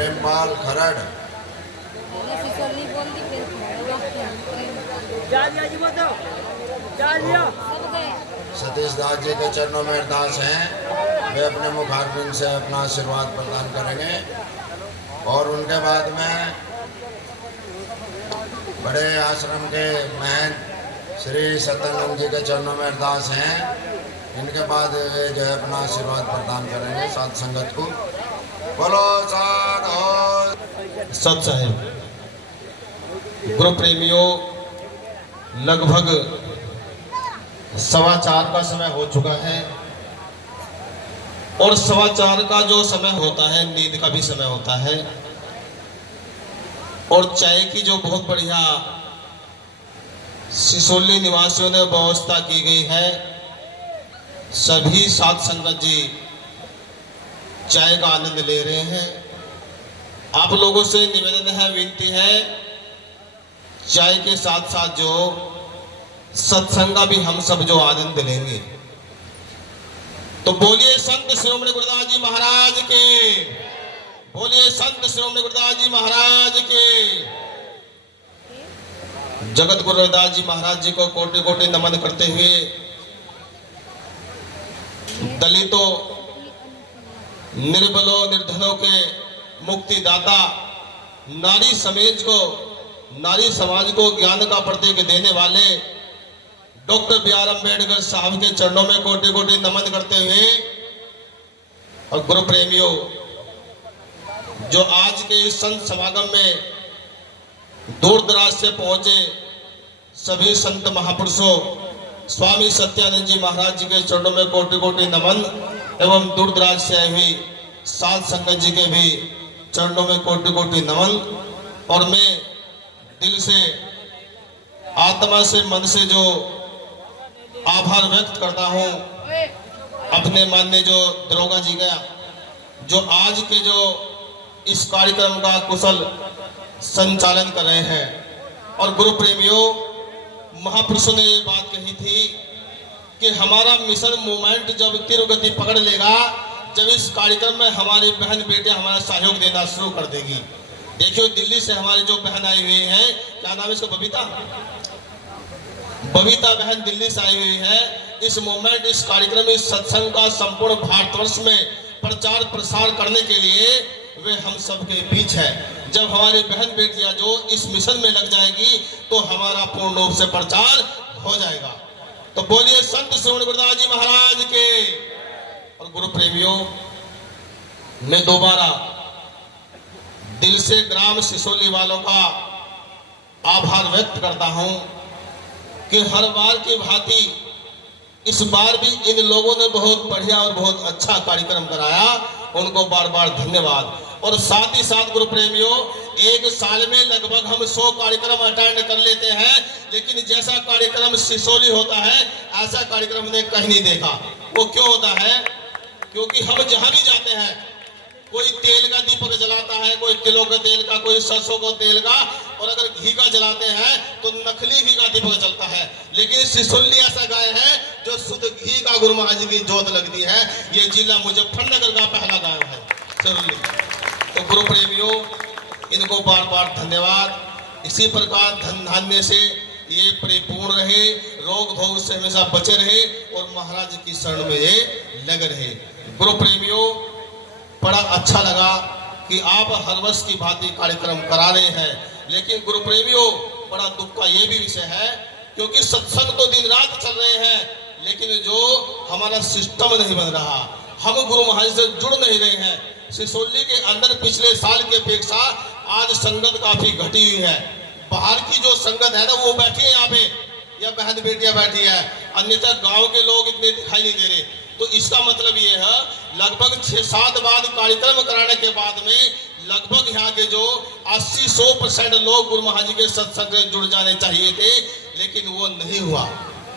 प्रेमपाल खरड़, सतीश दास जी के चरणों में अरदास हैं। वे अपने मुखारबिंद से अपना आशीर्वाद प्रदान करेंगे और उनके बाद में बड़े आश्रम के महंत श्री सत्यानंद जी के चरणों में अरदास हैं। इनके बाद वे जो है अपना आशीर्वाद प्रदान करेंगे साध संगत को। बोलो साधो सत साहेब। गुरु प्रेमियों, लगभग 4:15 का समय हो चुका है और 4:15 का जो समय होता है नींद का भी समय होता है और चाय की जो बहुत बढ़िया सिसोली निवासियों ने व्यवस्था की गई है। सभी साध संगत जी चाय का आनंद ले रहे हैं। आप लोगों से निवेदन है, विनती है, चाय के साथ साथ जो सत्संग का भी हम सब जो आनंद लेंगे। तो बोलिए संत श्रोमणी गुरुदास जी महाराज के, बोलिए संत श्रोमणी गुरुदास जी महाराज के। जगत गुरु रविदास जी महाराज जी को कोटि कोटि नमन करते हुए दलितों, निर्बलों, निर्धनों के मुक्तिदाता, नारी समाज को ज्ञान का प्रतीक देने वाले डॉक्टर बी.आर. अम्बेडकर साहब के चरणों में कोटि कोटि नमन करते हुए और गुरु प्रेमियों, जो आज के इस संत समागम में दूर दराज से पहुंचे सभी संत महापुरुषों, स्वामी सत्यानंद जी महाराज जी के चरणों में कोटि कोटि नमन एवं दूर दराज से आई हुई साध संगत जी के भी चरणों में कोटि कोटि नमन। और मैं दिल से, आत्मा से, मन से जो आभार व्यक्त करता हूं अपने माननीय जो दरोगा जी का, जो आज के जो इस कार्यक्रम का कुशल संचालन कर रहे हैं। और गुरु प्रेमियों, महापुरुषों ने ये बात कही थी कि हमारा मिशन मूवमेंट जब तीव्र गति पकड़ लेगा, जब इस कार्यक्रम में हमारी बहन बेटियां हमारा सहयोग देना शुरू कर देगी। देखियो, दिल्ली से हमारी जो बहन आई हुई है, क्या नाम है इसको, बबीता बहन दिल्ली से आई हुई है। इस मूवमेंट, इस कार्यक्रम, इस सत्संग का संपूर्ण भारतवर्ष में प्रचार प्रसार करने के लिए वे हम सबके बीच है। जब हमारी बहन बेटियां जो इस मिशन में लग जाएगी तो हमारा पूर्ण रूप से प्रचार हो जाएगा। तो बोलिए संत श्रोमणी गुरुदास जी महाराज के। और गुरु प्रेमियों, मैं दोबारा दिल से ग्राम सिसोली वालों का आभार व्यक्त करता हूं कि हर बार की भांति इस बार भी इन लोगों ने बहुत बढ़िया और बहुत अच्छा कार्यक्रम कराया। उनको बार बार धन्यवाद। और साथ ही साथ गुरु प्रेमियों, एक साल में लगभग हम 100 कार्यक्रम अटेंड कर लेते हैं, लेकिन जैसा कार्यक्रम सिसोली होता है ऐसा कार्यक्रम हमने कहीं नहीं देखा। वो क्यों होता है? क्योंकि हम जहां भी जाते हैं, कोई तेल का दीपक जलाता है, कोई तिलों के तेल का, कोई सरसों का तेल का, और अगर घी का जलाते हैं तो नकली घी का दीपक जलता है। लेकिन सिसोली ऐसा गाय है जो शुद्ध घी का गुरु महाराज की जोत लगती है। ये जिला मुजफ्फरनगर का पहला गांव है सिसोली। तो गुरु प्रेमियों, इनको बार बार धन्यवाद। इसी प्रकार धन धान्य से ये परिपूर्ण रहे, रोग धोग से हमेशा बचे रहे और महाराज की शरण में ये लगे रहे। गुरु प्रेमियों, बड़ा अच्छा लगा कि आप हर वर्ष की भांति कार्यक्रम करा रहे हैं, लेकिन गुरु प्रेमियों, बड़ा दुख का ये भी विषय है क्योंकि सत्संग तो दिन रात चल रहे हैं, लेकिन जो हमारा सिस्टम नहीं बन रहा, हम गुरु महाराज से जुड़ नहीं रहे हैं। सिसोली के अंदर पिछले साल की अपेक्षा आज संगत काफी घटी हुई है। बाहर की जो संगत है ना, वो बैठी है यहाँ पे, या बहन बेटियां बैठी है, अन्यथा गांव के लोग इतने दिखाई नहीं दे रहे। तो इसका मतलब ये है, लगभग 6-7 बार कार्यक्रम कराने के बाद में लगभग यहाँ के जो 80-100% लोग गुरु महाराज जी के सत्संग से जुड़ जाने चाहिए थे, लेकिन वो नहीं हुआ।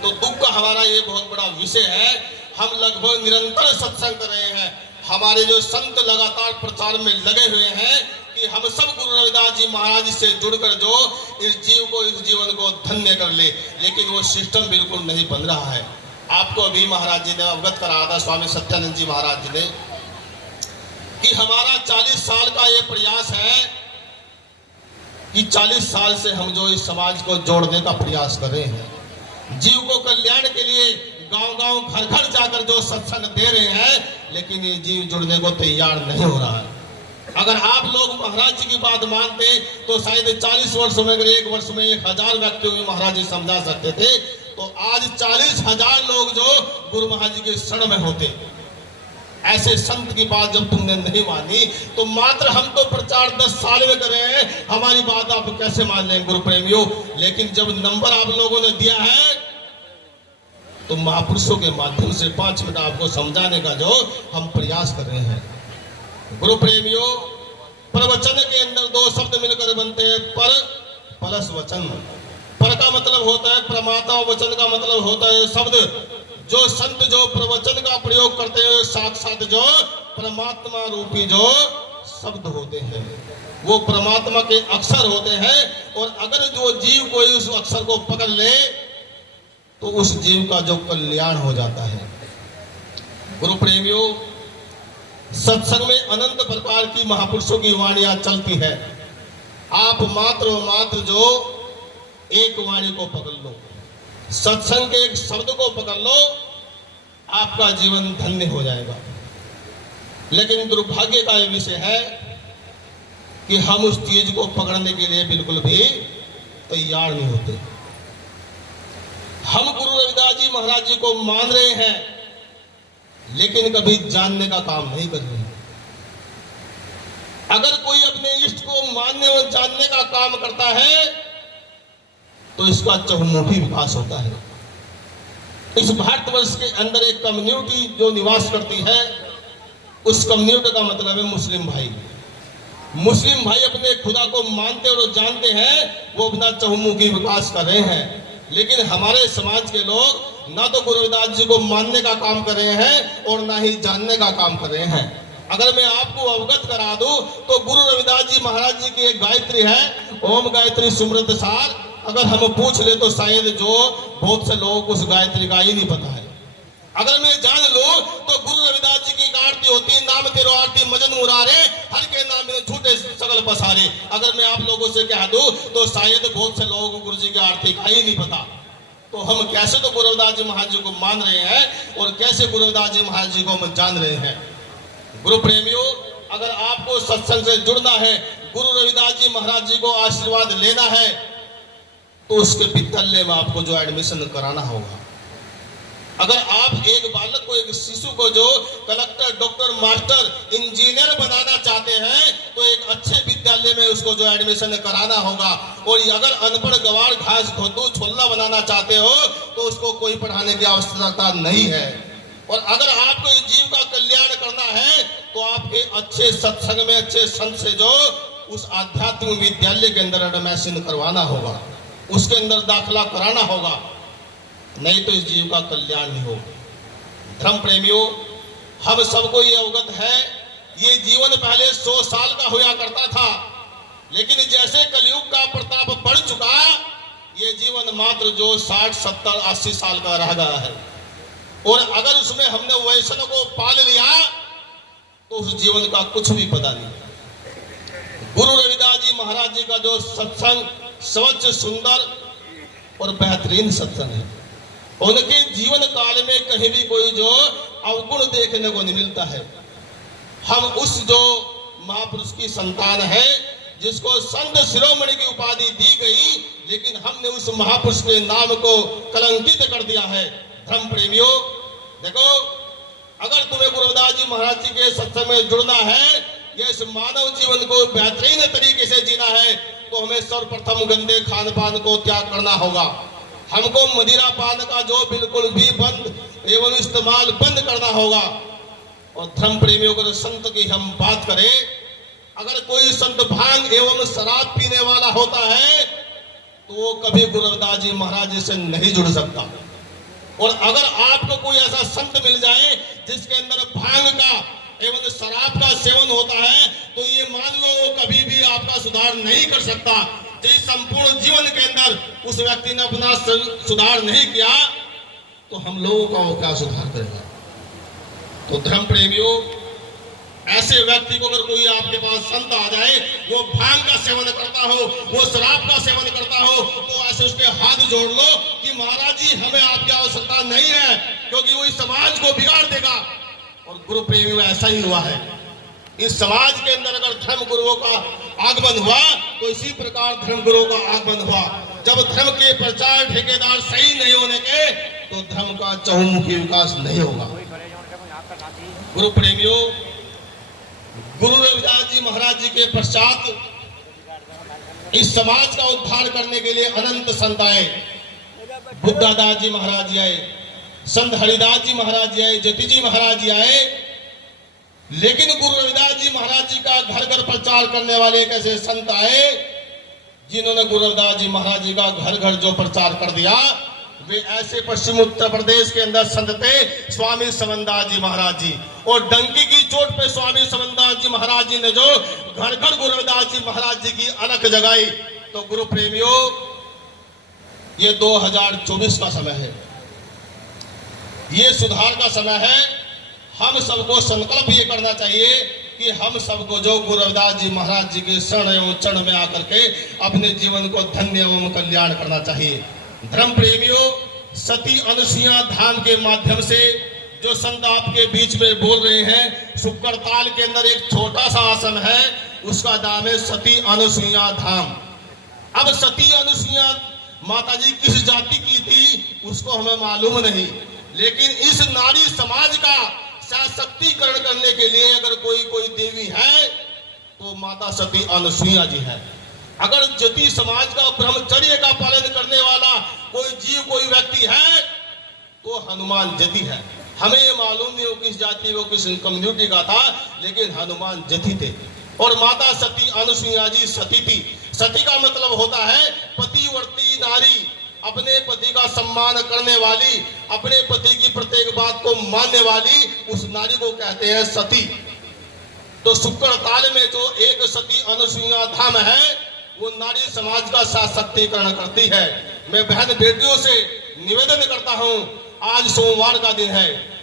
तो दुख का हमारा ये बहुत बड़ा विषय है। हम लगभग निरंतर सत्संग कर रहे हैं, हमारे जो संत लगातार प्रचार में लगे हुए हैं कि हम सब गुरु रविदास जी महाराज से जुड़कर जो इस जीवन को धन्य कर ले, लेकिन वो सिस्टम बिल्कुल नहीं बन रहा है। आपको अभी महाराज जी ने अवगत कराया था, स्वामी सत्यानंद जी महाराज जी ने, कि हमारा 40 साल का ये प्रयास है कि 40 साल से हम जो इस समाज को जोड़ने का प्रयास कर रहे हैं, जीव को कल्याण के लिए गांव-गांव, घर-घर जाकर जो सत्संग दे रहे हैं, लेकिन ये जीव जुड़ने को तैयार नहीं हो रहा है। अगर आप लोग महाराज जी की बात मानते तो शायद 40 वर्ष में, अगर एक वर्ष में 1000 व्यक्तियों में महाराज जी समझा सकते थे, तो आज 40,000 लोग जो गुरु महाराज जी के शरण में होते। ऐसे संत की बात जब तुमने नहीं मानी तो मात्र हम तो प्रचार 10 साल में कर रहे हैं, हमारी बात आप कैसे मान लेंगे गुरु प्रेमियों। लेकिन जब नंबर आप लोगों ने दिया है तो महापुरुषों के माध्यम से 5 मिनट आपको समझाने का जो हम प्रयास कर रहे हैं। गुरु प्रेमियों, प्रवचन के अंदर 2 शब्द मिलकर बनते हैं, पर प्लस वचन। पर का मतलब होता है प्रमाता, वचन का मतलब होता है शब्द। जो संत जो प्रवचन का प्रयोग करते हैं, साक्षात जो परमात्मा रूपी जो शब्द होते हैं, वो परमात्मा के अक्षर होते हैं। और अगर जो जीव कोई उस अक्षर को पकड़ ले तो उस जीव का जो कल्याण हो जाता है। गुरु प्रेमियों, सत्संग में अनंत प्रकार की महापुरुषों की वाणियां चलती है। आप मात्र जो एक वाणी को पकड़ लो, सत्संग के एक शब्द को पकड़ लो, आपका जीवन धन्य हो जाएगा। लेकिन दुर्भाग्य का यह विषय है कि हम उस चीज को पकड़ने के लिए बिल्कुल भी तैयार नहीं होते। हम गुरु रविदास जी महाराज जी को मान रहे हैं, लेकिन कभी जानने का काम नहीं कर रहे। अगर कोई अपने इष्ट को मानने और जानने का काम करता है तो इसका चहुमुखी विकास होता है। इस भारतवर्ष के अंदर एक कम्युनिटी जो निवास करती है, उस कम्युनिटी का मतलब है मुस्लिम भाई। मुस्लिम भाई अपने खुदा को मानते और जानते हैं, वो अपना चहुमुखी विकास कर रहे हैं। लेकिन हमारे समाज के लोग ना तो गुरु रविदास जी को मानने का काम कर रहे हैं और ना ही जानने का काम कर रहे हैं। अगर मैं आपको अवगत करा दूं तो गुरु रविदास जी महाराज जी की एक गायत्री है, ओम गायत्री सुमृत सार। अगर हम पूछ ले तो शायद जो बहुत से लोगों को उस गायत्री का ही नहीं पता है। अगर मैं जान लूं तो गुरु रविदास जी की आरती होती है, नाम तेरो आरती मजन मुरारे, हर के नाम में झूठे सगल पसारे। अगर मैं आप लोगों से कह दूं तो शायद बहुत से लोगों को गुरु जी की आरती का ही नहीं पता। तो हम कैसे तो गुरु रविदास जी महाराज जी को मान रहे हैं और कैसे गुरु रविदास जी महाराज जी को हम जान रहे हैं। गुरु प्रेमियों, अगर आपको सत्संग से जुड़ना है, गुरु रविदास जी महाराज जी को आशीर्वाद लेना है, तो उसके विद्यालय में आपको जो एडमिशन कराना होगा। अगर आप एक बालक को, एक शिशु को जो कलेक्टर, डॉक्टर, मास्टर, इंजीनियर बनाना चाहते हैं तो एक अच्छे विद्यालय में उसको जो एडमिशन कराना होगा। और अगर अनपढ़ गवार, घास खोदू, छोल्ला बनाना चाहते हो तो उसको कोई पढ़ाने की आवश्यकता नहीं है। और अगर आपको इस जीव का कल्याण करना है तो आपके अच्छे सत्संग में, अच्छे संत से जो उस आध्यात्मिक विद्यालय के अंदर एडमिशन करवाना होगा, उसके अंदर दाखिला कराना होगा, नहीं तो इस जीव का कल्याण नहीं होगा। धर्म प्रेमियों, हम सबको ये अवगत है, ये जीवन पहले 100 साल का हुआ करता था, लेकिन जैसे कलयुग का प्रताप बढ़ चुका, ये जीवन मात्र जो 60, 70, 80 साल का रह गया है। और अगर उसमें हमने वैष्णव को पाल लिया तो उस जीवन का कुछ भी पता नहीं। गुरु रविदास जी महाराज जी का जो सत्संग स्वच्छ, सुंदर और बेहतरीन सत्संग है। उनके जीवन काल में कहीं भी कोई जो अवगुण देखने को नहीं मिलता है। हम उस जो महापुरुष की संतान है जिसको संत शिरोमणि की उपाधि दी गई, लेकिन हमने उस महापुरुष के नाम को कलंकित कर दिया है। धर्म प्रेमियों, देखो, अगर तुम्हें गुरु रविदास जी महाराज जी के सत्संग में जुड़ना है या इस मानव जीवन को बेहतरीन तरीके से जीना है तो हमें सर्वप्रथम गंदे खान पान को त्याग करना होगा। हमको मदिरा पान का जो बिल्कुल भी बंद एवं इस्तेमाल बंद करना होगा। और धर्म प्रेमियों को संत की हम बात करें, अगर कोई संत भांग एवं शराब पीने वाला होता है तो वो कभी गुरु रविदास जी महाराज जी से नहीं जुड़ सकता। और अगर आपको कोई ऐसा संत मिल जाए जिसके अंदर भांग का एवं शराब का सेवन होता है तो ये मान लो वो कभी भी आपका सुधार नहीं कर सकता। जिस संपूर्ण जीवन के अंदर उस व्यक्ति ने अपना सुधार नहीं किया तो हम लोगों का वो क्या सुधार करेगा। तो धर्म प्रेमियों, ऐसे व्यक्ति को अगर कोई आपके पास संत आ जाए, वो भांग का सेवन करता हो, वो शराब का सेवन करता हो, तो ऐसे उसके हाथ जोड़ लो कि महाराज जी हमें आपकी आवश्यकता नहीं है, क्योंकि वो इस समाज को बिगाड़ देगा। और गुरु प्रेमी में ऐसा ही हुआ है। इस समाज के अंदर अगर धर्म गुरुओं का आगमन हुआ तो इसी प्रकार धर्म गुरुओं का आगमन हुआ। जब धर्म के प्रचार ठेकेदार सही नहीं होने के, तो धर्म का चहुमुखी विकास नहीं होगा। गुरु प्रेमियों, गुरु रविदास जी महाराज जी के पश्चात इस समाज का उद्धार करने के लिए अनंत संत आए। बुद्धदास जी महाराज जी आए, संत हरिदास जी महाराज जी आए, जति जी महाराज जी आए। लेकिन गुरु रविदास जी महाराज जी का घर घर प्रचार करने वाले एक ऐसे संत आए जिन्होंने गुरु रविदास जी महाराज जी का घर घर जो प्रचार कर दिया, वे ऐसे पश्चिम उत्तर प्रदेश के अंदर संत थे स्वामी समनदास जी महाराज जी। और डंकी की चोट पे स्वामी समनदास जी महाराज जी ने जो घर घर गुरु रविदास जी महाराज जी की अलख जगाई। तो गुरु प्रेमियों, ये 2024 का समय है, ये सुधार का समय है। हम सबको संकल्प ये करना चाहिए कि हम सबको जो गुरु रविदास जी महाराज जी के शरण एवं चरण में आकर के अपने जीवन को धन्य एवं कल्याण करना चाहिए। धर्म प्रेमियों, सती अनुसुईया धाम के माध्यम से जो संत आपके बीच में बोल रहे हैं, शुक्रताल के अंदर एक छोटा सा आश्रम है, उसका नाम है सती अनुसुईया धाम। अब सती अनुसुईया माता जी किस जाति की थी उसको हमें मालूम नहीं, लेकिन इस नारी समाज का सशक्तिकरण करने के लिए अगर कोई देवी है तो माता सती अनुसुईया जी है। अगर जति समाज का ब्रह्मचर्य का पालन करने वाला कोई जीव, कोई व्यक्ति है, तो हनुमान जति है। हमें ये मालूम नहीं वो किस जाति, वो किस कम्युनिटी का था, लेकिन हनुमान जति थे। और माता सती अनुसुईया जी सती थी। सती का मतलब होता है पतिवर्ती नारी, अपने पति का सम्मान करने वाली, अपने पति की प्रत्येक बात को मानने वाली, उस नारी को कहते हैं सती। तो शुक्रताल में जो एक सती अनुसुईया धाम है, वो नारी समाज का सशक्तिकरण करती है। मैं बहन बेटियों से निवेदन करता हूं, आज सोमवार का दिन है,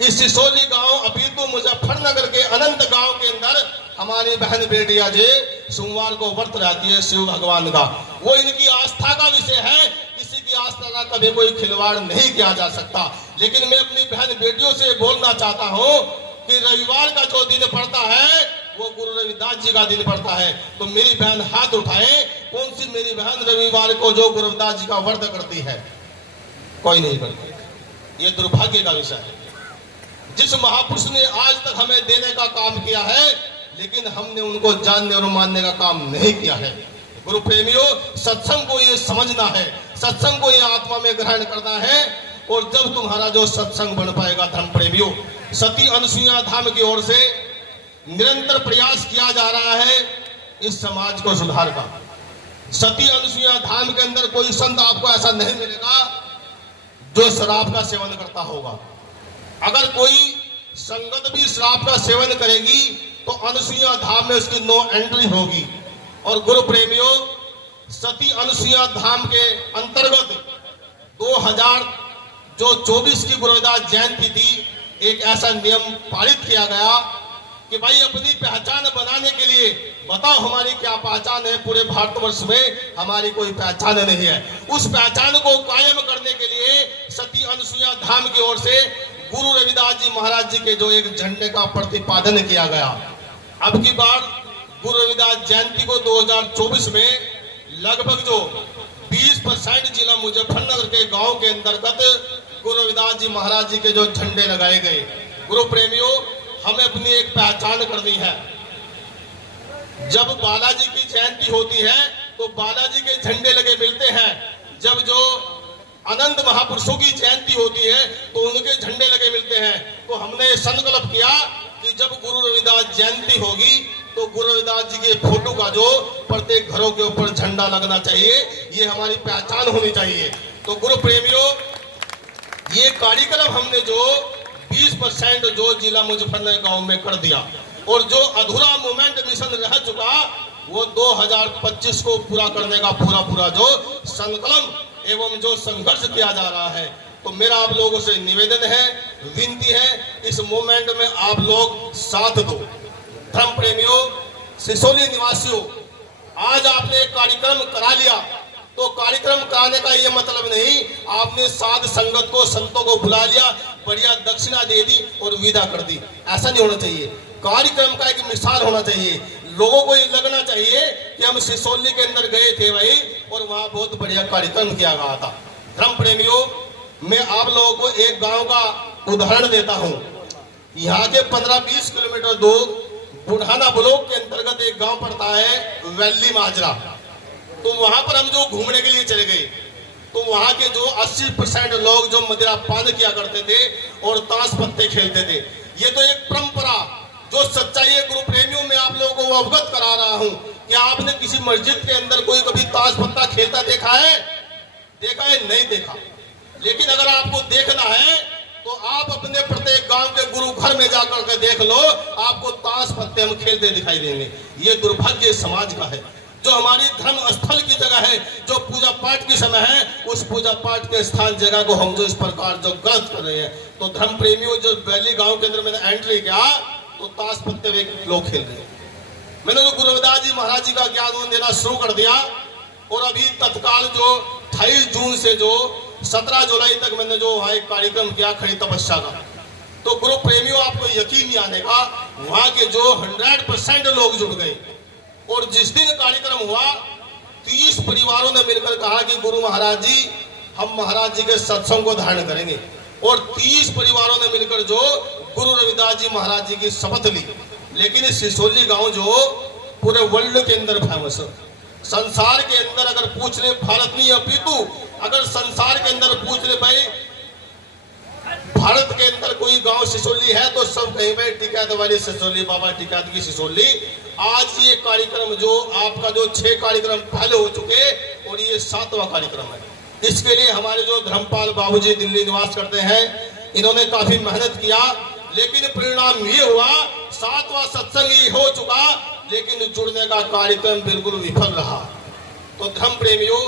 इस सिसोली गांव अभी तो मुजफ्फरनगर के अनंत गांव के अंदर हमारी बहन बेटियां जे सोमवार को व्रत रहती है शिव भगवान का। वो इनकी आस्था का विषय है, किसी की आस्था का कभी कोई खिलवाड़ नहीं किया जा सकता। लेकिन मैं अपनी बहन बेटियों से बोलना चाहता हूं कि रविवार का जो दिन पड़ता है वो गुरु रविदास जी का दिन पड़ता है। तो मेरी बहन हाथ उठाए, कौन सी मेरी बहन रविवार को जो गुरु रविदास जी का व्रत करती है? कोई नहीं करती। ये दुर्भाग्य का विषय है। जिस महापुरुष ने आज तक हमें देने का काम किया है, लेकिन हमने उनको जानने और मानने का काम नहीं किया है। गुरु प्रेमियों, सत्संग को ये समझना है, सत्संग को ये आत्मा में ग्रहण करना है। और जब तुम्हारा जो सत्संग बन पाएगा, धर्म प्रेमियों, सती अनुसुईया धाम की ओर से निरंतर प्रयास किया जा रहा है इस समाज को सुधार का। सती अनुसुईया धाम के अंदर कोई संत आपको ऐसा नहीं मिलेगा जो शराब का सेवन करता होगा। अगर कोई संगत भी शराब का सेवन करेगी तो अनुसुईया धाम में उसकी नो एंट्री होगी। और गुरु प्रेमियों, सती अनुसुईया धाम के अंतर्गत 2024 की गुरु रविदास जयंती थी, एक ऐसा नियम पारित किया गया कि भाई अपनी पहचान बनाने के लिए बताओ हमारी क्या पहचान है। पूरे भारतवर्ष में हमारी कोई पहचान नहीं है। उस पहचान को कायम करने के लिए सती अनुसुईया धाम की ओर से गुरु रविदास जी महाराज जी के जो एक झंडे का प्रतिपादन किया गया। अब की बार गुरु रविदास जयंती को 2024 में लगभग जो 20% जिला मुजफ्फरनगर के गांव के अंतर्गत गुरु रविदास जी महाराज जी के जो झंडे लगाए गए। गुरु प्रेमियों, हमें अपनी एक पहचान करनी है। जब बालाजी की जयंती होती है तो बालाजी के झंडे लगे मिलते हैं। जब जो अनंत महापुरुषों की जयंती होती है तो उनके झंडे लगे मिलते हैं। तो हमने संकल्प किया कि जब गुरु रविदास जयंती होगी तो गुरु रविदास जी के फोटो का जो प्रत्येक घरों के ऊपर झंडा लगना चाहिए, ये हमारी पहचान होनी चाहिए। तो गुरु प्रेमियों, ये कार्यक्रम हमने जो 20% जो जिला मुजफ्फरनगर गांव में कर दिया, और जो अधूरा मूवमेंट मिशन रह चुका वो 2025 को पूरा करने का पूरा जो संकल्प एवं जो संघर्ष किया जा रहा है, तो मेरा आप लोगों से निवेदन है, विनती है, इस मोमेंट में आप लोग साथ दो। धर्म प्रेमियों, सिसोली निवासियों, आज आपने एक कार्यक्रम करा लिया, तो कार्यक्रम कराने का ये मतलब नहीं आपने साध संगत को, संतों को बुला लिया, बढ़िया दक्षिणा दे दी और विदा कर दी। ऐसा नहीं होना चाहिए। कार्यक्रम का एक मिसाल होना चाहिए। लोगों को ये लगना चाहिए कि हम सिसोली के अंदर गए थे भाई और वहां बहुत बढ़िया कार्यक्रम किया गया था। धर्म प्रेमियों, मैं आप लोगों को एक गांव का उदाहरण देता हूं। यहाँ के 15-20 किलोमीटर दूर बुढ़ाना ब्लॉक के अंतर्गत एक गांव पड़ता है वैली माजरा। तो वहां पर हम जो घूमने के लिए चले गए, तो वहां के जो 80% लोग जो मदिरा पान किया करते थे और ताश पत्ते खेलते थे। ये तो एक परंपरा जो सच्चाई है गुरु प्रेमियों, में आप लोगों को अवगत करा रहा हूं कि आपने किसी मस्जिद के अंदर कोई कभी ताश पत्ता खेलता देखा है? देखा है? नहीं देखा। लेकिन अगर आपको देखना है तो आप अपने प्रत्येक गांव के गुरु घर में जाकर के देख लो, आपको ताश पत्ते हम खेलते दिखाई देंगे। ये दुर्भाग्य समाज का है। जो हमारी धर्म स्थल की जगह है, जो पूजा पाठ की समय है, उस पूजा पाठ के स्थान जगह को हम जो इस प्रकार जो गलत कर रहे हैं। तो धर्म प्रेमियों, जो वैली गांव के अंदर मैंने एंट्री किया तो ताश पत्ते लोग खेल रहे हैं। मैंने जो गुरु रविदास जी महाराज जी का ज्ञान देना शुरू कर दिया और अभी तत्काल जो 28 जून से जो 17 जुलाई तक मैंने जो वहाँ एक कार्यक्रम किया खड़ी तपस्या का, तो गुरु प्रेमियों आपको यकीन नहीं आने का, वहाँ के जो 100% लोग जुड़ गए। और जिस दिन कार्यक्रम हुआ 30 परिवारों ने मिलकर कहा कि गुरु महाराज जी, हम महाराज जी के सत्संग को धारण करेंगे। और 30 परिवारों ने मिलकर जो गुरु रविदास जी महाराज जी की शपथ ली। लेकिन सिसोली गांव जो पूरे वर्ल्ड के अंदर फेमस है, संसार के अंदर अगर पूछ ले, भारत नहीं अपितु अगर संसार के अंदर पूछ ले भाई भारत के अंदर कोई गांव सिसोली है तो सब कहीं भाई टिकैत वाली सिसोली, बाबा टिकैत की सिसोली। आज ये कार्यक्रम जो आपका जो 6 कार्यक्रम पहले हो चुके और ये 7वां कार्यक्रम है। इसके लिए हमारे जो धर्मपाल बाबूजी दिल्ली निवास करते हैं, इन्होंने काफी मेहनत किया, लेकिन परिणाम ये हुआ 7वां सत्संग ये हो चुका, लेकिन जुड़ने का कार्यक्रम बिल्कुल विफल रहा। तो धर्म प्रेमियों,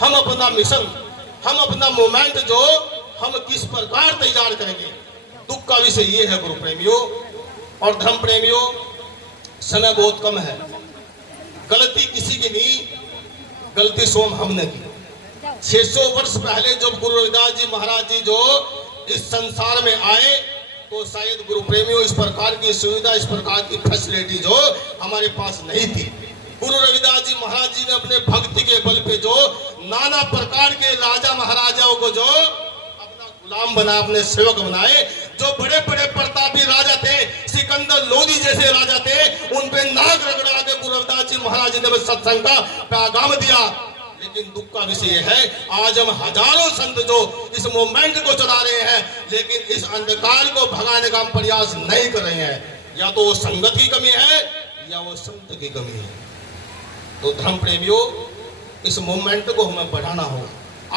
हम अपना मिशन, हम अपना मोमेंट जो हम किस प्रकार तैयार करेंगे, दुख का विषय ये है गुरु प्रेमियों। और धर्म प्रेमियों, समय बहुत कम है, गलती किसी की नहीं, गलती स्वयं हमने की। 600 वर्ष पहले जब गुरु रविदास जी महाराज जी जो इस संसार में आए, तो शायद गुरु प्रेमियों इस प्रकार की सुविधा, इस प्रकार की फैसिलिटी जो हमारे पास नहीं थी। गुरु रविदास जी महाराज जी ने अपने भक्ति के बल पे जो नाना प्रकार के राजा महाराजाओं को जो अपना गुलाम बना, अपने सेवक बनाए। जो बड़े बड़े प्रतापी राजा थे, सिकंदर लोदी जैसे राजा थे, उन पे नाक रगड़ा के गुरु रविदास जी महाराज जी ने सत्संग का पैगाम दिया। लेकिन दुख का विषय है, आज हम हजारों संत जो इस मोमेंट को चला रहे हैं, लेकिन इस अंधकार को भगाने का हम प्रयास नहीं कर रहे हैं। या तो वो संगत की कमी है या वो संत की कमी है। तो धर्म प्रेमियों, इस मोमेंट को हमें बढ़ाना होगा।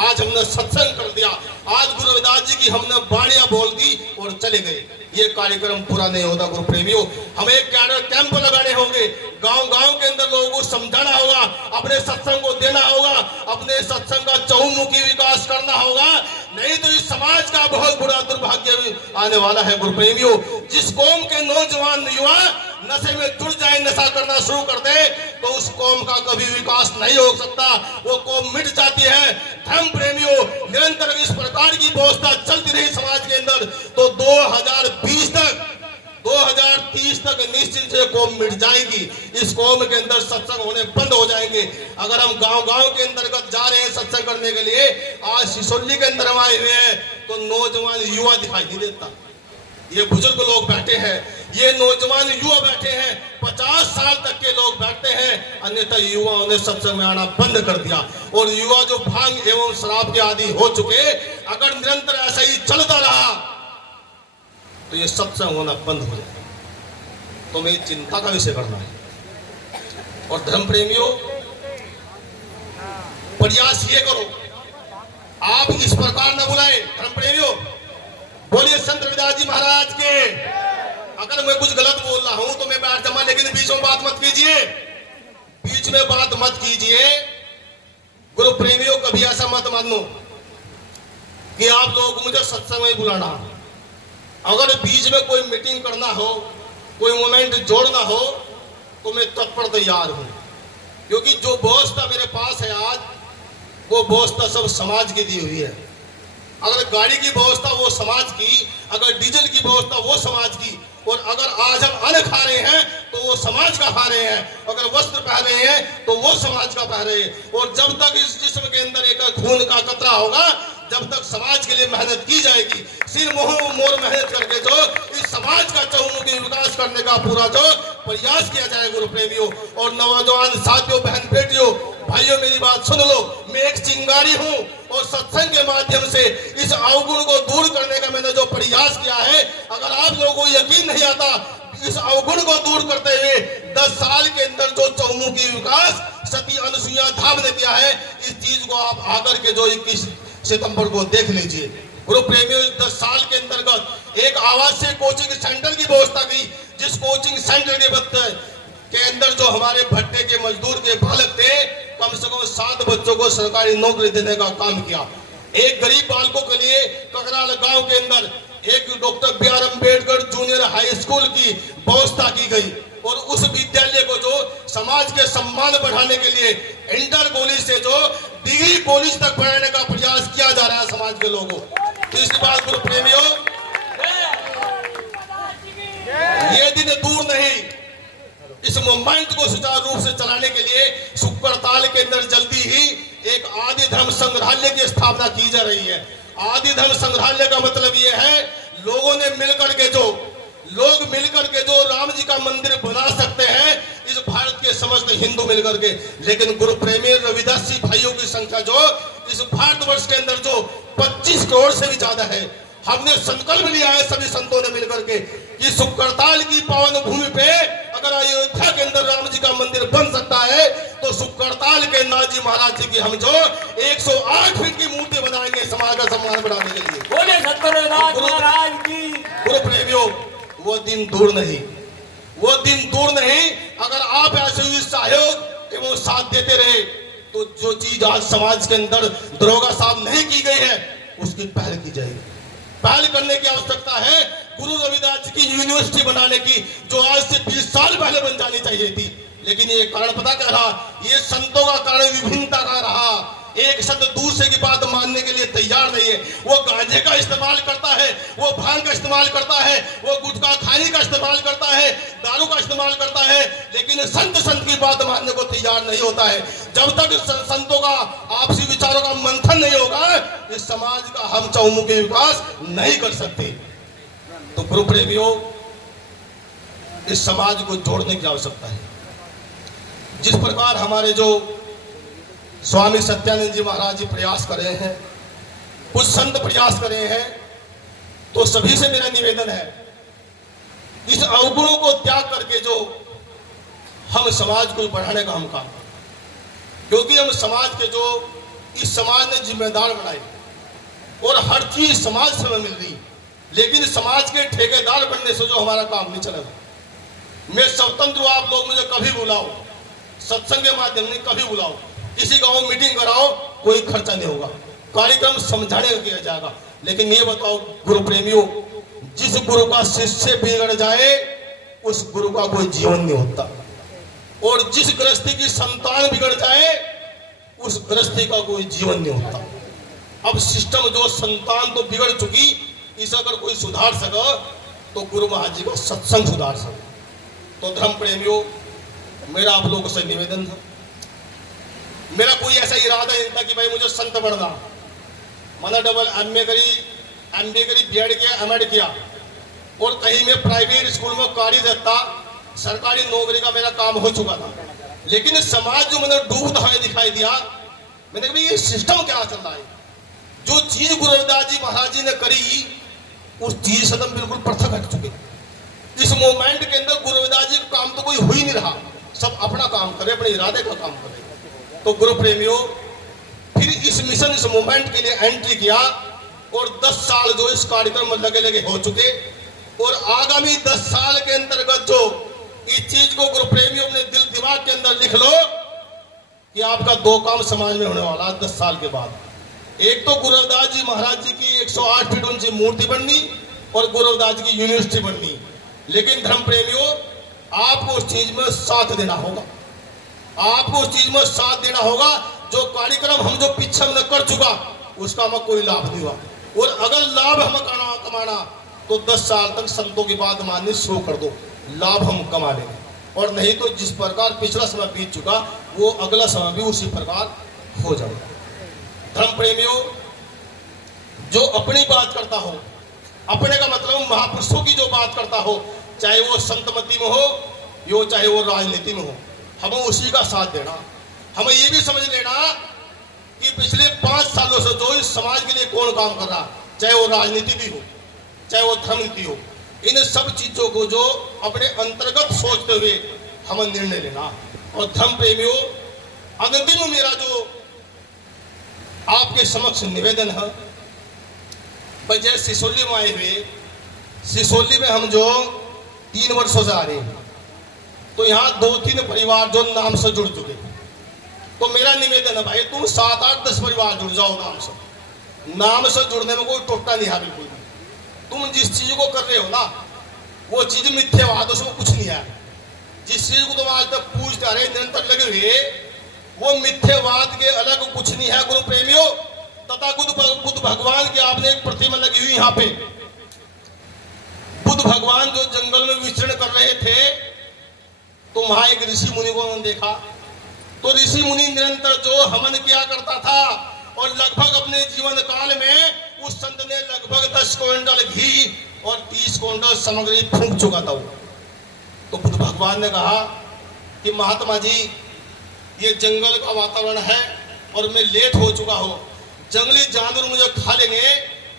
आज हमने सत्संग कर दिया, आज गुरु रविदास जी की हमने बाणियां बोल दी और चले गए, ये कार्यक्रम पूरा नहीं होता। गुरु प्रेमियों, हमें कैंप लगाने होंगे, गांव-गांव के अंदर लोगों को समझाना होगा, अपने सत्संग को देना होगा, अपने सत्संग का चहुमुखी विकास करना होगा। नहीं तो इस समाज का बहुत बुरा दुर्भाग्य भी आने वाला है। गुरु प्रेमियों, जिस कौम के नौजवान युवा नशे में जुड़ जाए, नशा करना शुरू कर दे, तो उस कौम का कभी विकास नहीं हो सकता, वो कौम मिट जाती है। धर्म प्रेमियों, निरंतर इस प्रकार की व्यवस्था चलती रही समाज के अंदर, तो 2020 तक, 2030 तक निश्चित से कौम मिट जाएगी। इस कौम के अंदर सत्संग होने बंद हो जाएंगे। अगर हम गांव-गांव के अंतर्गत जा रहे हैं सत्संग करने के लिए, आज सिसोली के अंदर हम आए हुए हैं, तो नौजवान युवा दिखाई नहीं देता। ये बुजुर्ग लोग बैठे हैं, ये नौजवान युवा बैठे हैं, 50 साल तक के लोग बैठते हैं, अन्यथा युवाओं ने सत्संग में आना बंद कर दिया। और युवा जो भांग एवं शराब के आदि हो चुके, अगर निरंतर ऐसा ही चलता रहा तो ये सत्संग होना बंद हो जाएगा। तो मेरी चिंता का विषय करना है। और धर्म प्रेमियों, प्रयास ये करो, आप इस प्रकार न बुलाए। धर्म प्रेमियों, बोलिए संत रविदास जी महाराज के। अगर मैं कुछ गलत बोल रहा हूं तो मैं बैठ जाऊंगा, लेकिन बीच में बात मत कीजिए, बीच में बात मत कीजिए। गुरु प्रेमियों, कभी ऐसा मत मानो कि आप लोगों को मुझे सत्संग में बुलाना। अगर बीच में कोई मीटिंग करना हो, कोई मोमेंट जोड़ना हो, तो मैं तत्पर तैयार हूं। क्योंकि जो व्यवस्था मेरे पास है आज, वो व्यवस्था सब समाज की दी हुई है। अगर गाड़ी की व्यवस्था वो समाज की, अगर डीजल की व्यवस्था वो समाज की, और अगर आज हम अन्न खा रहे हैं तो वो समाज का खा रहे हैं, अगर वस्त्र पहन रहे हैं तो वो समाज का पहन रहे हैं। और जब तक इस जिस्म के अंदर एक खून का कतरा होगा, जब तक समाज के लिए मेहनत की जाएगी, सिर मोर मेहनत करके जो इस समाज का चहुमुखी विकास करने का पूरा जो प्रयास किया जाए गुरु प्रेमियों और नौजवान साथियों, बहन बेटियों, भाइयों, मेरी बात सुन लो। मैं एक चिंगारी हूं और सत्संग के माध्यम से इस अवगुण को दूर करने का मैंने जो प्रयास किया है, अगर आप लोगों को यकीन नहीं आता, इस अवगुण को दूर करते हुए 10 साल के अंदर जो चहुमुखी विकास सती अनुसुईया धाम ने किया है, इस चीज को आप आकर के जो 21 सितंबर को देख लीजिए। गुरु प्रेमियों, 10 साल के अंतर्गत एक आवासीय कोचिंग सेंटर की व्यवस्था की, जिस कोचिंग सेंटर के अंदर जो हमारे भट्टे के मजदूर के बालक थे, कम से कम 7 बच्चों को सरकारी नौकरी देने का काम किया। एक गरीब बालकों के लिए ककराल गांव के अंदर एक doctor B R. Ambedkar junior high school की व्यवस्था की गई और उस विद्यालय को जो समाज के सम्मान बढ़ाने के लिए इंटर कॉलेज से जो डिग्री कॉलेज तक बढ़ाने का प्रयास किया जा रहा है समाज के लोगों। तीसरी बात गुरु प्रेमियों, ये दिन दूर नहीं, इस मूवमेंट को सुचारू रूप से चलाने के लिए सुकड़ताल के अंदर जल्दी ही एक आदि धर्म संग्रहालय की स्थापना की जा रही है। आदि धर्म संग्रहालय का मतलब यह है, लोग मिलकर के जो राम जी का मंदिर बना सकते हैं, इस भारत के समस्त हिंदू मिलकर के। लेकिन गुरु प्रेमी रविदासी भाइयों की संख्या जो इस भारतवर्ष के अंदर जो 25 करोड़ से भी ज्यादा है। हमने संकल्प लिया है सभी संतों ने मिलकर के कि सुकड़ताल की पावन भूमि पे अगर अयोध्या के अंदर राम जी का मंदिर बन सकता है, तो सुकड़ताल के नाथ जी महाराज जी की हम जो 108 फीट की मूर्ति बनाएंगे समाज का सम्मान बढ़ाने के लिए। बोले सतगुरुनाथ महाराज की। गुरु प्रेमियों, वो दिन दूर नहीं, वो दिन दूर नहीं। अगर आप ऐसे ही सहयोग एवं साथ देते रहे, तो जो चीज आज समाज के अंदर दरोगा साहब नहीं की गई है, उसकी पहल की जाएगी। पहल करने की आवश्यकता है गुरु रविदास जी की यूनिवर्सिटी बनाने की, जो आज से 20 साल पहले बन जानी चाहिए थी। लेकिन ये कारण पता क्या रहा? ये संतों का कारण विभिन्नता का रहा। एक संत दूसरे की बात मानने के लिए तैयार नहीं है। वो गांजे का इस्तेमाल करता है, वो भांग का इस्तेमाल करता है, वो गुटखा खाने का इस्तेमाल करता है, दारू का इस्तेमाल करता है, लेकिन संत की बात मानने को तैयार नहीं होता है। जब तक संतों का आपसी विचारों का मंथन नहीं होगा, इस समाज का हम चहुमुखी विकास नहीं कर सकते। तो गुरु प्रेमियों, इस समाज को जोड़ने की आवश्यकता है। जिस प्रकार हमारे जो स्वामी सत्यानंद जी महाराज जी प्रयास कर रहे हैं, कुछ संत प्रयास कर रहे हैं, तो सभी से मेरा निवेदन है, इस अवगुणों को त्याग करके जो हम समाज को बढ़ाने का हम काम करें। क्योंकि हम समाज के जो इस समाज ने जिम्मेदार बनाए और हर चीज समाज से हमें मिल रही, लेकिन समाज के ठेकेदार बनने से जो हमारा काम नहीं चलेगा। मैं स्वतंत्र हूं, आप लोग मुझे कभी बुलाओ, सत्संग के माध्यम से कभी बुलाओ, किसी गांव में मीटिंग कराओ, कोई खर्चा नहीं होगा, कार्यक्रम समझाने का किया जाएगा। लेकिन ये बताओ गुरु प्रेमियों, जिस गुरु का शिष्य बिगड़ जाए, उस गुरु का कोई जीवन नहीं होता, और जिस गृहस्थी की संतान बिगड़ जाए, उस गृहस्थी का कोई जीवन नहीं होता। अब सिस्टम जो संतान तो बिगड़ चुकी, इसे अगर कोई सुधार सका तो गुरु महाराज जी का सत्संग सुधार सके। तो धर्म प्रेमियों, मेरा आप लोगों से निवेदन था, मेरा कोई ऐसा इरादा नहीं था कि भाई मुझे संत बनना। मैंने डबल MA करी, MBA करी, B.Ed किया, M.Ed किया, और कहीं मैं प्राइवेट स्कूल में कार्यरत, सरकारी नौकरी का मेरा काम हो चुका था। लेकिन समाज जो मैंने डूबता हुआ दिखाई दिया, मैंने कहा ये सिस्टम क्या चल रहा है। जो चीज गुरु रविदास जी महाराज जी ने करी, उस चीज से बिल्कुल पृथक हट चुके। इस मूवमेंट के अंदर गुरु रविदास जी का काम तो कोई हो ही नहीं रहा, सब अपना काम करे, अपने इरादे का काम करे। तो गुरु प्रेमियों, फिर इस मिशन, इस मूवमेंट के लिए एंट्री किया, और 10 साल जो इस कार्यक्रम में लगे लगे हो चुके, और आगामी 10 साल के अंतर्गत जो इस चीज को गुरु प्रेमियों अपने दिल दिमाग के अंदर लिख लो कि आपका 2 काम समाज में होने वाला 10 साल के बाद। एक तो गुरु रविदास जी महाराज जी की 108 फीट ऊंची मूर्ति बननी और गुरु रविदास जी की यूनिवर्सिटी बननी, लेकिन धर्म प्रेमियों आपको उस चीज में साथ देना होगा, आपको उस चीज में साथ देना होगा। जो कार्यक्रम हम जो पीछे हमने कर चुका उसका हमें कोई लाभ नहीं हुआ, और अगर लाभ हमें कमाना तो 10 साल तक संतों की बात माननी शुरू कर दो, लाभ हम कमा लेंगे। और नहीं तो जिस प्रकार पिछला समय बीत चुका वो अगला समय भी उसी प्रकार हो जाएगा। धर्म प्रेमियों, जो अपनी बात करता हो, अपने का मतलब महापुरुषों की जो बात करता हो, चाहे वो संतमती में हो यो चाहे वो राजनीति में हो, हमें उसी का साथ देना। हमें ये भी समझ लेना कि पिछले 5 सालों से जो इस समाज के लिए कौन काम कर रहा, चाहे वो राजनीति भी हो चाहे वो धर्म नीति हो, इन सब चीजों को जो अपने अंतर्गत सोचते हुए हमें निर्णय लेना। और धर्म प्रेमियों, अंतिम मेरा जो आपके समक्ष निवेदन है, जैसे सिसोली में आए हुए, सिसोली में हम जो 3 वर्षों से आ रहे हैं, तो यहाँ 2-3 परिवार जो नाम से जुड़ चुके, तो मेरा निवेदन है भाई तुम 7, 8, 10 परिवार जुड़ जाओ नाम से। नाम से जुड़ने में कोई टोटा नहीं है बिल्कुल भी। तुम जिस चीज को कर रहे हो ना वो चीज मिथ्यावाद, उसमें कुछ नहीं है। जिस चीज को तुम आज तक पूछते आ रहे निरंतर लगे हुए, वो मिथ्यावाद के अलग कुछ नहीं है गुरु प्रेमियों। तथा बुद्ध भगवान की आपने एक प्रतिमा लगी हुई यहाँ पे, बुद्ध भगवान जो जंगल में विचरण कर रहे थे, तो वहां एक ऋषि मुनि को उन्होंने देखा, तो ऋषि मुनि निरंतर जो हवन किया करता था, और लगभग अपने जीवन काल में उस संत ने लगभग 10 क्विंटल घी और 30 क्विंटल सामग्री फूंक चुका था। तो बुद्ध भगवान ने कहा कि महात्मा जी ये जंगल का वातावरण है और मैं लेट हो चुका हूँ, जंगली जानवर मुझे खा लेंगे,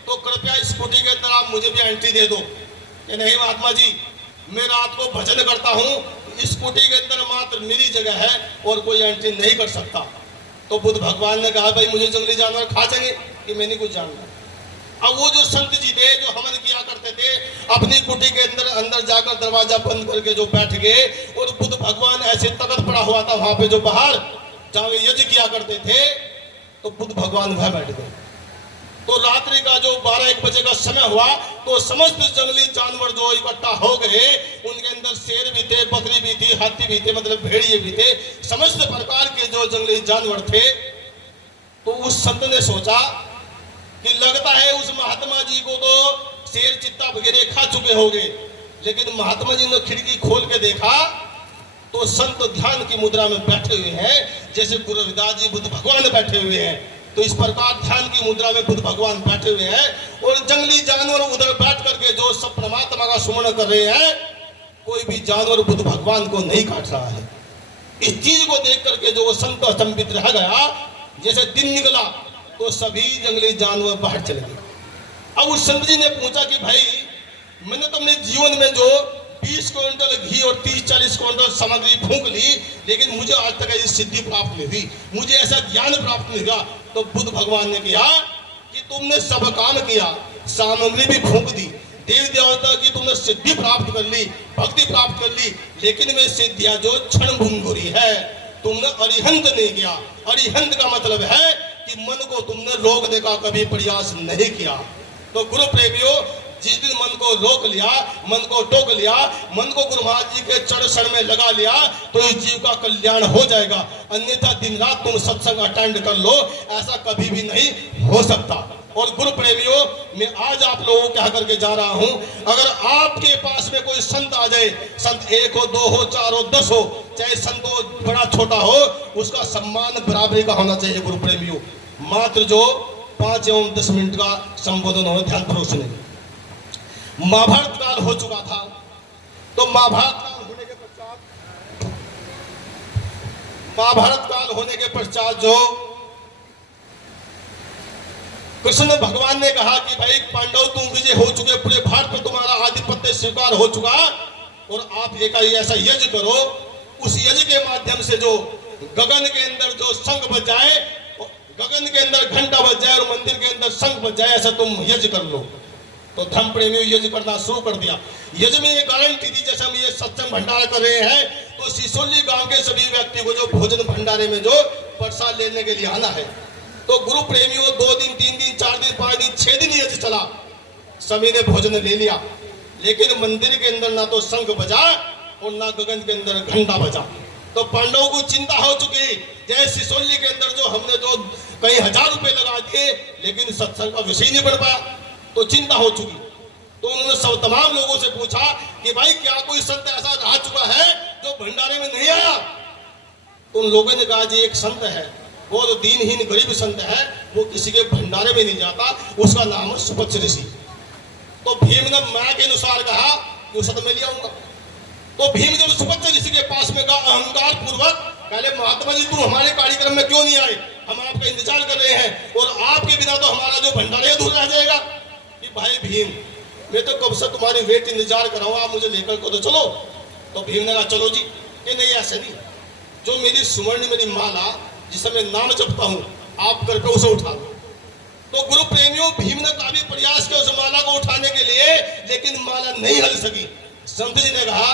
तो कृपया स्कूटी के अंदर आप मुझे भी एंट्री दे दो। कि नहीं महात्मा जी, मैं रात को भजन करता हूँ, स्कूटी के अंदर मात्र मेरी जगह है और कोई एंट्री नहीं कर सकता। तो बुद्ध भगवान ने कहा भाई मुझे जंगली जानवर खा जाएंगे कि मैं नहीं कुछ जानता। अब वो जो संत जी थे जो हवन किया करते थे, अपनी कुटी के अंदर जाकर दरवाजा बंद करके जो बैठ गए, और बुद्ध भगवान ऐसे तकत पड़ा हुआ था वहां पे जो बाहर जहां वे यज्ञ किया करते थे, तो बुद्ध भगवान वहां बैठ गए। तो रात्रि का जो 12-1 बजे का समय हुआ, तो समस्त जंगली जानवर जो इकट्ठा हो गए, उनके अंदर शेर भी थे, बकरी भी थी, हाथी भी थे, मतलब भेड़िए भी थे, समस्त प्रकार के जो जंगली जानवर थे। तो उस संत ने सोचा कि लगता है उस महात्मा जी को तो शेर चित्ता वगैरह खा चुके होंगे, लेकिन महात्मा जी ने खिड़की खोल के देखा तो संत ध्यान की मुद्रा में बैठे हुए हैं, जैसे गुरु रविदास जी बुद्ध भगवान बैठे हुए हैं। तो इस प्रकार ध्यान की मुद्रा में बुद्ध भगवान बैठे हुए हैं, और जंगली जानवर उधर बैठ करके जो सब परमात्मा का सुमरण कर रहे हैं, कोई भी जानवर बुद्ध भगवान को नहीं काट रहा है। इस चीज को देख करके जो वो संत अचंभित रह गया। जैसे दिन निकला तो सभी जंगली जानवर बाहर चले गए। अब उस संत जी ने पूछा कि भाई मैंने तो अपने जीवन में जो 20 क्विंटल घी और 30-40 क्विंटल सामग्री फूंक ली, लेकिन मुझे आज तक ऐसी सिद्धि प्राप्त नहीं हुई, मुझे ऐसा ज्ञान प्राप्त नहीं हुआ। तो बुद्ध भगवान ने कहा कि तुमने सब काम किया, सामग्री भी फूंक दी, देवी देवता की तुमने सिद्धि प्राप्त कर ली, भक्ति प्राप्त कर ली, लेकिन वे सिद्धियां जो क्षण भंगुरी है, तुमने अरिहंत नहीं किया। अरिहंत का मतलब है कि मन को तुमने रोकने का कभी प्रयास नहीं किया। तो गुरु प्रेमियों, जिस दिन मन को रोक लिया, मन को टोक लिया, मन को गुरु महाराज जी के चरण शरण में लगा लिया, तो इस जीव का कल्याण हो जाएगा। अन्यथा दिन रात तुम सत्संग अटेंड कर लो, ऐसा कभी भी नहीं हो सकता। और गुरु प्रेमियों, मैं आज आप लोगों को कह करके जा रहा हूं, अगर आपके पास में कोई संत आ जाए, संत 1 हो, 2 हो, 4 हो, 10 हो, चाहे संत हो बड़ा छोटा हो, उसका सम्मान बराबरी का होना चाहिए। गुरु प्रेमियों, मात्र जो 5 एवं 10 मिनट का संबोधन हो, ध्यान पूर्वक सुने। महाभारत काल हो चुका था, तो महाभारत काल होने के पश्चात जो कृष्ण भगवान ने कहा कि भाई पांडव तुम विजय हो चुके, पूरे भारत पर तुम्हारा आधिपत्य स्वीकार हो चुका, और आप एक ऐसा यज्ञ करो, उस यज्ञ के माध्यम से जो गगन के अंदर जो शंख बज जाए, गगन के अंदर घंटा बज जाए और मंदिर के अंदर शंख बज जाए, ऐसा तुम यज्ञ कर लो। तो धर्म प्रेमियों यज्ञ करना शुरू कर दिया। यज्ञ में ये गारंटी थी, जैसे हम ये सत्संग भंडारा कर रहे हैं, तो सिसोली गांव के सभी व्यक्ति को जो भोजन भंडारे में जो प्रसाद लेने के लिए आना है। तो गुरु प्रेमियों 2 दिन सुपारी 6 दिन यज्ञ चला, सभी ने भोजन ले लिया, लेकिन मंदिर के अंदर ना तो शंख बजा और ना गगन के अंदर घंटा बजा। तो पांडवों को चिंता हो चुकी, जैसे सिसोली के अंदर जो हमने जो कई हजार रुपए लगा दिए लेकिन सत्संग का विषय नहीं बढ़ पाया, तो चिंता हो चुकी। तो उन्होंने सब तमाम लोगों से पूछा कि भाई क्या कोई संत ऐसा रह चुका है जो भंडारे में नहीं आया? तो उन लोगों ने कहा जी एक संत है, वो तो दीनहीन गरीब संत है, वो किसी के भंडारे में नहीं जाता, उसका नाम है सुपच्छ ऋषि। तो भीम ने मां के अनुसार कहा कि उसे तो मैं ले आऊंगा। तो भीम जब सुपच्छ ऋषि के पास में कहा अहंकार पूर्वक, पहले महात्मा जी तुम हमारे कार्यक्रम में क्यों नहीं आए? हम आपका इंतजार कर रहे हैं और आपके बिना तो हमारा जो भंडारा अधूरा रह जाएगा। कि भाई भीम, मैं तो कब से तुम्हारी वेट इंतजार कर रहा हूं, आप मुझे लेकर को तो चलो। तो भीम ने कहा चलो जी। कि नहीं ऐसे नहीं, जो मेरी सुवर्ण मेरी माला जिसे मैं नाम जपता हूं, आप करके उसे उठा लो। तो गुरु प्रेमियों, भीम ने काफी प्रयास किया उस माला को उठाने के लिए, लेकिन माला नहीं हल सकी। संत जी ने कहा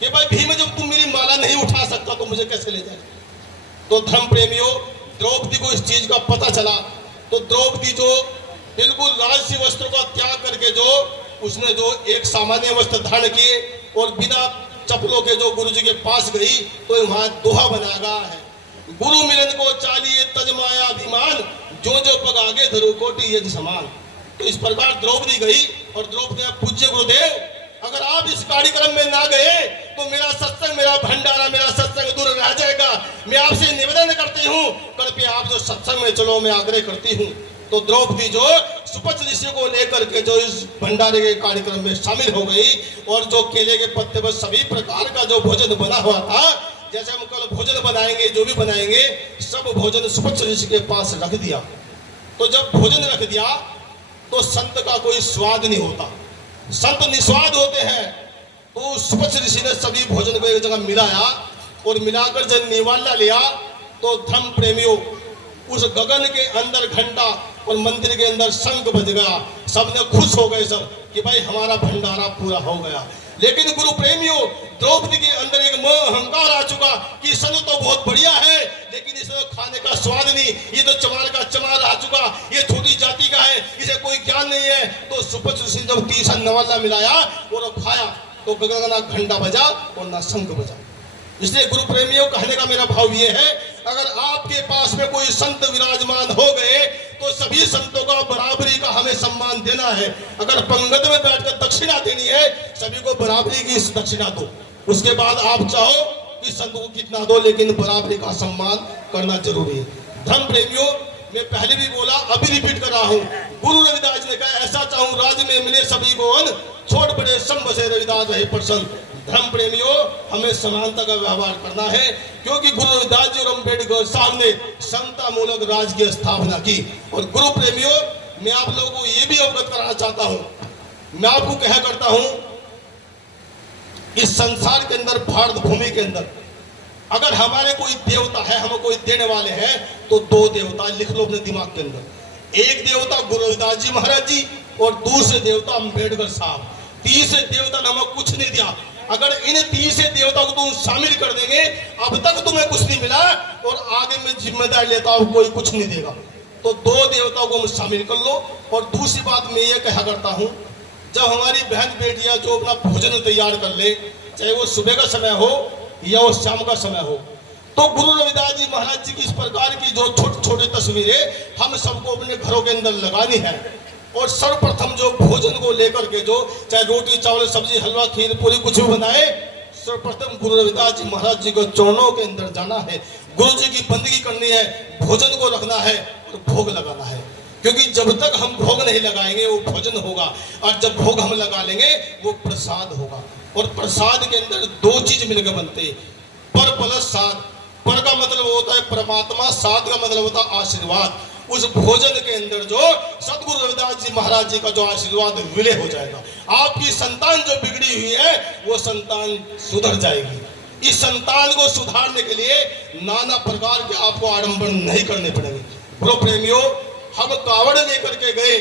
कि भाई भीम, जब तुम मेरी माला नहीं उठा सकता तो मुझे कैसे ले जाए? तो धर्म प्रेमियों, द्रौपदी को इस चीज का पता चला। तो द्रौपदी जो बिल्कुल राजसी वस्त्र का त्याग करके जो उसने जो एक सामान्य वस्त्र धारण किए और बिना चप्पलों के जो गुरु जी के पास गई, तो वहां दोहा बनाया है, गुरु मिलन को चालिए तजमाया अभिमान, जो जो पग आगे धरो कोटि यज्ञ समान। तो इस प्रकार द्रौपदी गई और द्रौपदी ने पूज्य गुरुदेव, अगर आप इस कार्यक्रम में ना गए तो मेरा सत्संग, मेरा भंडारा, मेरा सत्संग दूर रह जाएगा। मैं आपसे निवेदन करती हूँ, कृपया आप जो सत्संग में चलो, मैं आग्रह करती हूँ। तो द्रौपदी जो सुपच्छ ऋषि को लेकर के जो इस भंडारे के कार्यक्रम में शामिल हो गई और जो केले के पत्ते पर सभी प्रकार का जो भोजन बना हुआ था, जैसे हम कल भोजन बनाएंगे, जो भी बनाएंगे, सब भोजन सुपच्छ ऋषि के पास रख दिया। तो जब भोजन रख दिया तो संत का कोई स्वाद नहीं होता, संत निस्वाद होते हैं। तो सुपच्छ ऋषि ने सभी भोजन को एक जगह मिलाया और मिलाकर जब निवाला लिया, तो धर्म प्रेमियों, उस गगन के अंदर घंटा और मंदिर के अंदर शंख बज गया। सबने खुश हो गए सब कि भाई हमारा भंडारा पूरा हो गया। लेकिन गुरु प्रेमियों, द्रौपदी के अंदर एक मोह अहंकार आ चुका कि संत तो बहुत बढ़िया है, लेकिन इसे तो खाने का स्वाद नहीं, ये तो चमार का चमार आ चुका, ये छोटी जाति का है, इसे कोई ज्ञान नहीं है। तो सुपच्छ ऋषि जब तीसरा नवाला मिलाया और खाया, तो गगन ना घंटा बजा और ना शंख बजा। इसलिए गुरु प्रेमियों, कहने का मेरा भाव ये है, अगर आपके पास में कोई संत विराजमान हो गए तो सभी संतों का बराबरी का हमें सम्मान देना है। अगर पंगत में बैठकर दक्षिणा देनी है, सभी को बराबरी की दक्षिणा दो। उसके बाद आप चाहो कि संत को कितना दो, लेकिन बराबरी का सम्मान करना जरूरी है। धर्म प्रेमियों, मैं पहले भी बोला, अभी रिपीट कर रहा हूँ, गुरु रविदास ने कहा ऐसा चाहूं राज्य में मिले सभी को अन्न, छोट बड़े सम बसे रविदास रहे प्रसन्न। धर्म प्रेमियों, हमें समानता का व्यवहार करना है, क्योंकि गुरु रविदास जी और अम्बेडकर साहब ने समता मूलक राज्य की स्थापना की। और गुरु प्रेमियों, मैं आप लोगों को ये भी अवगत कराना चाहता हूँ, मैं आपको कहा करता हूँ, इस संसार के अंदर, भारत भूमि के अंदर, अगर हमारे कोई देवता है, हम कोई देने वाले हैं, तो दो देवता लिख लो अपने दिमाग के अंदर। एक देवता गुरु रविदास जी महाराज जी और दूसरे देवता अम्बेडकर साहब। तीसरे देवता ने हमें कुछ नहीं दिया। अगर इन तीसरे देवता को तुम शामिल कर देंगे, अब तक तुम्हें कुछ नहीं मिला और आगे मैं जिम्मेदारी लेता हूं कोई कुछ नहीं देगा। तो दो देवताओं को हम शामिल कर लो। और दूसरी बात मैं ये कहा करता हूं, जब हमारी बहन बेटियां जो अपना भोजन तैयार कर ले, चाहे वो सुबह का समय हो या वो शाम का समय हो, तो गुरु रविदास जी महाराज जी की इस प्रकार की जो छोटी छोटी तस्वीरें हम सबको अपने घरों के अंदर लगानी है। और सर्वप्रथम जो भोजन को लेकर के, जो चाहे रोटी चावल सब्जी हलवा खीर पूरी कुछ भी बनाए, सर्वप्रथम गुरु रविदास जी महाराज जी को चरणों के अंदर जाना है, गुरु जी की बंदगी करनी है, भोजन को रखना है और भोग लगाना है। क्योंकि जब तक हम भोग नहीं लगाएंगे वो भोजन होगा, और जब भोग हम लगा लेंगे वो प्रसाद होगा। और प्रसाद के अंदर दो चीज मिलकर बनते हैं, पर प्लस साध। पर का मतलब होता है परमात्मा, साध का मतलब होता है आशीर्वाद। उस भोजन के अंदर जो सदगुरु रविदास जी महाराज जी का जो आशीर्वाद विलय हो जाएगा, आपकी संतान जो बिगड़ी हुई है वो संतान सुधर जाएगी। इस संतान को सुधारने के लिए नाना प्रकार के आपको आडंबर नहीं करने पड़ेंगे। प्रो प्रेमियों, हम कावड़ लेकर के गए,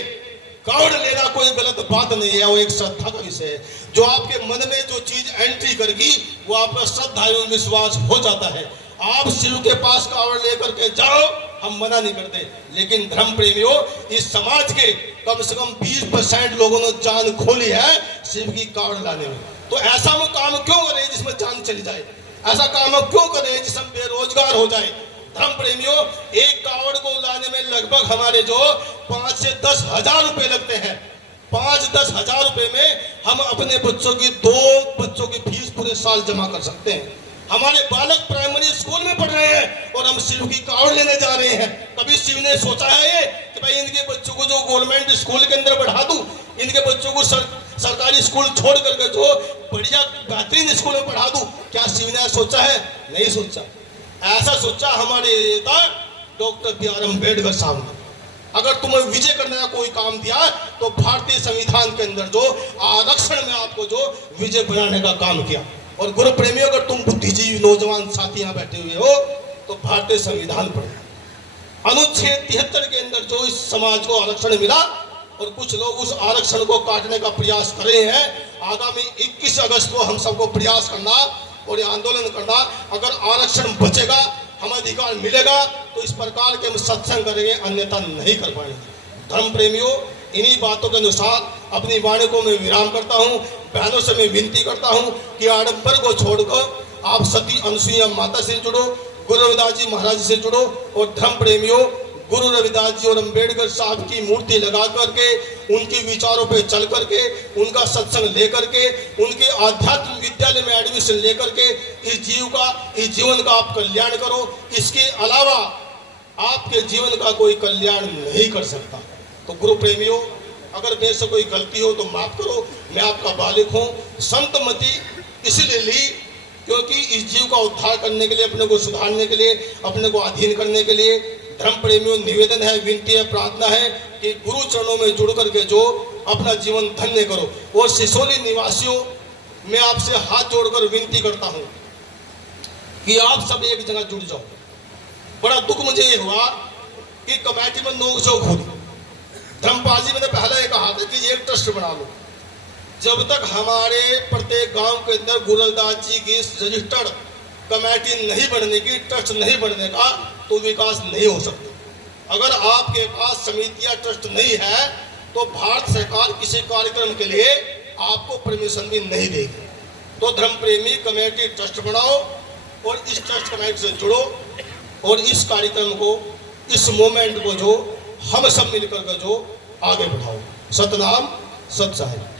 कावड़ लेना कोई गलत बात नहीं है, वो एक श्रद्धा का विषय है। जो आपके मन में जो चीज एंट्री करेगी वो आपका श्रद्धा एवं विश्वास हो जाता है। आप शिव के पास कावड़ लेकर के जाओ, हम मना नहीं करते, लेकिन धर्म प्रेमियों, इस समाज के कम से कम 20% लोगों ने जान खोली है शिव की कावड़ लाने में। तो ऐसा वो काम क्यों करें जिसमें जान चली जाए? ऐसा काम हम क्यों करें जिसमें बेरोजगार हो जाए? धर्म प्रेमियों, एक कावड़ को लाने में लगभग हमारे जो 5 से 10 हजार रुपए लगते हैं। 5-10 हजार रुपए में हम अपने बच्चों की 2 बच्चों की फीस पूरे साल जमा कर सकते हैं। हमारे बालक प्राइमरी स्कूल में पढ़ रहे हैं और हम शिव की कावड़ लेने जा रहे हैं। कभी शिव ने सोचा है ये कि भाई इनके बच्चों को जो गवर्नमेंट स्कूल के अंदर बढ़ा दूं, इनके बच्चों को सरकारी स्कूल छोड़ करके जो बढ़िया बेहतरीन स्कूल में पढ़ा दूं? क्या शिव ने सोचा है? नहीं सोचा। ऐसा सोचा हमारे नेता डॉक्टर बी.आर. अम्बेडकर साहब ने। अगर तुम्हें विजय करने का कोई काम दिया तो भारतीय संविधान के अंदर जो आरक्षण में आपको जो विजय बनाने का काम किया। और गुरु प्रेमियों, अगर तुम बुद्धिजीवी नौजवान साथी यहाँ बैठे हुए हो तो भारतीय संविधान पढ़ो। अनुच्छेद 73 के अंदर जो इस समाज को आरक्षण मिला और कुछ लोग उस आरक्षण को काटने का प्रयास कर रहे हैं। आगामी 21 अगस्त को हम सबको प्रयास करना और ये आंदोलन करना। अगर आरक्षण बचेगा, हमें अधिकार मिलेगा तो इस प्रकार के हम सत्संग करेंगे, अन्यथा नहीं कर पाएंगे। धर्म प्रेमियों, इन्हीं बातों के अनुसार अपनी वाणी को मैं विराम करता हूँ। बहनों से मैं विनती करता हूँ कि आडंबर को छोड़कर आप सती अनुसुईया माता से जुड़ो, गुरु रविदास जी महाराज से जुड़ो। और धर्म प्रेमियों, गुरु रविदास जी और अम्बेडकर साहब की मूर्ति लगा करके, उनके विचारों पे चल करके, उनका सत्संग लेकर के, उनके आध्यात्मिक विद्यालय में एडमिशन लेकर के इस जीवन का आप कल्याण करो। इसके अलावा आपके जीवन का कोई कल्याण नहीं कर सकता। तो गुरु प्रेमियों, अगर मेरे से कोई गलती हो तो माफ करो। मैं आपका बालिक हूँ। संत मति इसलिए ली क्योंकि इस जीव का उद्धार करने के लिए, अपने को सुधारने के लिए, अपने को अधीन करने के लिए। धर्म प्रेमियों, निवेदन है, विनती है, प्रार्थना है कि गुरु चरणों में जुड़ करके जो अपना जीवन धन्य करो। और सिसोली निवासियों, मैं आपसे हाथ जोड़कर विनती करता हूं कि आप सब एक जगह जुड़ जाओ। बड़ा दुख मुझे ये हुआ कि कमेटी में नोक-झोंक हो गई। धर्मपाल जी, मैंने पहले ये कहा था कि एक ट्रस्ट बना लो। जब तक हमारे प्रत्येक गांव के अंदर गुरु रविदास जी की रजिस्टर्ड कमेटी नहीं बनने की, ट्रस्ट नहीं बनने का, तो विकास नहीं हो सकता। अगर आपके पास समितियां, ट्रस्ट नहीं है तो भारत सरकार किसी कार्यक्रम के लिए आपको परमिशन भी नहीं देगी। तो धर्म प्रेमी, कमेटी ट्रस्ट बनाओ और इस ट्रस्ट कमेटी से जुड़ो और इस कार्यक्रम को, इस मोमेंट को जो हम सब मिलकर के जो आगे बढ़ाओ। सतनाम, सत साहिब।